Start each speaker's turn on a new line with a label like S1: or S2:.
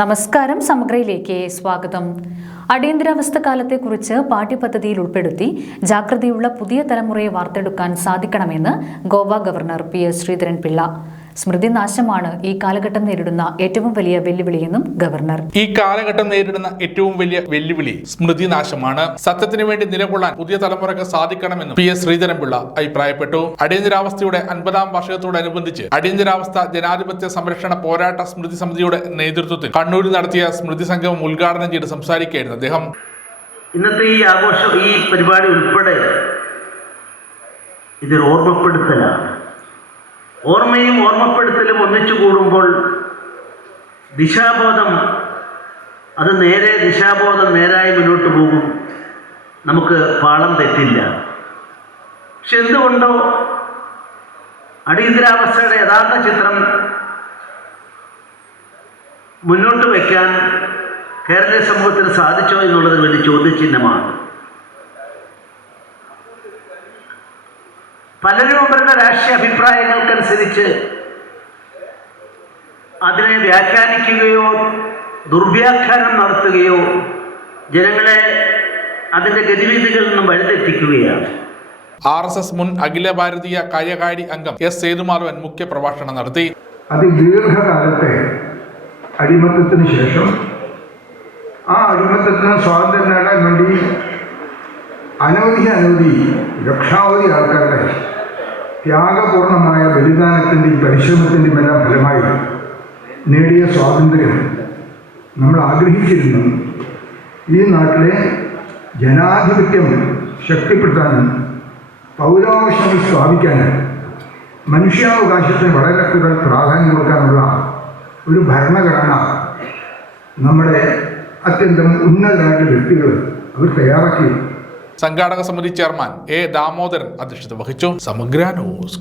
S1: നമസ്കാരം സമഗ്രയിലേക്ക് സ്വാഗതം. അടിയന്തരാവസ്ഥ കാലത്തെക്കുറിച്ച് പാഠ്യപദ്ധതിയിൽ ഉൾപ്പെടുത്തി ജാഗ്രതയുള്ള പുതിയ തലമുറയെ വാർത്തെടുക്കാൻ സാധിക്കണമെന്ന് Goa governor P S Sreedharan Pillai. സ്മൃതി നാശമാണ് ഈ കാലഘട്ടം നേരിടുന്ന ഏറ്റവും വലിയ വെല്ലുവിളിയെന്നും ഗവർണർ.
S2: ഈ കാലഘട്ടം നേരിടുന്ന ഏറ്റവും വലിയ വെല്ലുവിളി സ്മൃതിനാശമാണ്. സത്യത്തിന് വേണ്ടി നിലകൊള്ളാൻ പുതിയ തലമുറയ്ക്ക് സാധിക്കണമെന്നും പി എസ് ശ്രീധരൻപിള്ള അഭിപ്രായപ്പെട്ടു. അടിയന്തരാവസ്ഥയുടെ അൻപതാം വർഷത്തോടനുബന്ധിച്ച് അടിയന്തരാവസ്ഥ ജനാധിപത്യ സംരക്ഷണ പോരാട്ട സ്മൃതി സമിതിയുടെ നേതൃത്വത്തിൽ കണ്ണൂരിൽ നടത്തിയ സ്മൃതി സംഗമം ഉദ്ഘാടനം ചെയ്ത് സംസാരിക്കുകയായിരുന്നു അദ്ദേഹം.
S3: ഇന്നത്തെ ഈ ആഘോഷം ഈ പരിപാടി ഉൾപ്പെടെ ഇതൊരു ഓർമ്മപ്പെടുത്തലാണ്. ഓർമ്മയും ഓർമ്മപ്പെടുത്തലും ഒന്നിച്ചു കൂടുമ്പോൾ ദിശാബോധം അത് നേരെ ദിശാബോധം നേരായി മുന്നോട്ട് പോകും. നമുക്ക് പാളം തെറ്റില്ല. പക്ഷെ എന്തുകൊണ്ടോ അടിയന്തരാവസ്ഥയുടെ യഥാർത്ഥ ചിത്രം മുന്നോട്ട് വയ്ക്കാൻ കേരള സമൂഹത്തിന് സാധിച്ചോ എന്നുള്ളത് വലിയ ചോദ്യചിഹ്നമാണ്. പലരും വരുന്ന രാഷ്ട്രീയ അഭിപ്രായങ്ങൾക്കനുസരിച്ച് അതിനെ വ്യാഖ്യാനിക്കുകയോ ദുർവ്യാഖ്യാനം നടത്തുകയോ ജനങ്ങളെ അതിന്റെ ഗതിവിധികളിൽ നിന്നും വഴിതെറ്റിക്കുകയാണ്.
S2: ആർ എസ് എസ് മുൻ അഖില ഭാരതീയ കാര്യകാരി അംഗം എസ് സേതുമാധവൻ മുഖ്യ പ്രഭാഷണം നടത്തി
S4: അതിദീർഘകാലത്തെ അടിമത്തത്തിന് ശേഷം ആ അടിമത്തത്തിന് സ്വാതന്ത്ര്യം നേടാൻ വേണ്ടി അനവധി അനവധി ലക്ഷാവധി ആൾക്കാരുടെ ത്യാഗപൂർണമായ ബലിദാനത്തിന്റെയും പരിശ്രമത്തിന്റെയും എല്ലാം ഫലമായി നേടിയ സ്വാതന്ത്ര്യം നമ്മൾ ആഗ്രഹിച്ചിരുന്നു. ഈ നാട്ടിലെ ജനാധിപത്യം ശക്തിപ്പെടുത്താനും പൗരാവകാശങ്ങൾ സ്ഥാപിക്കാനും മനുഷ്യാവകാശത്തിന് വളരെ കൂടുതൽ പ്രാധാന്യം കൊടുക്കാനുള്ള ഒരു ഭരണഘടന നമ്മുടെ അത്യന്തം ഉന്നതരായിട്ട് വ്യക്തികൾ അവർ തയ്യാറാക്കി.
S2: സംഘാടക സമിതി ചെയർമാൻ എ ദാമോദരൻ അധ്യക്ഷത വഹിച്ചു. സമഗ്ര ന്യൂസ്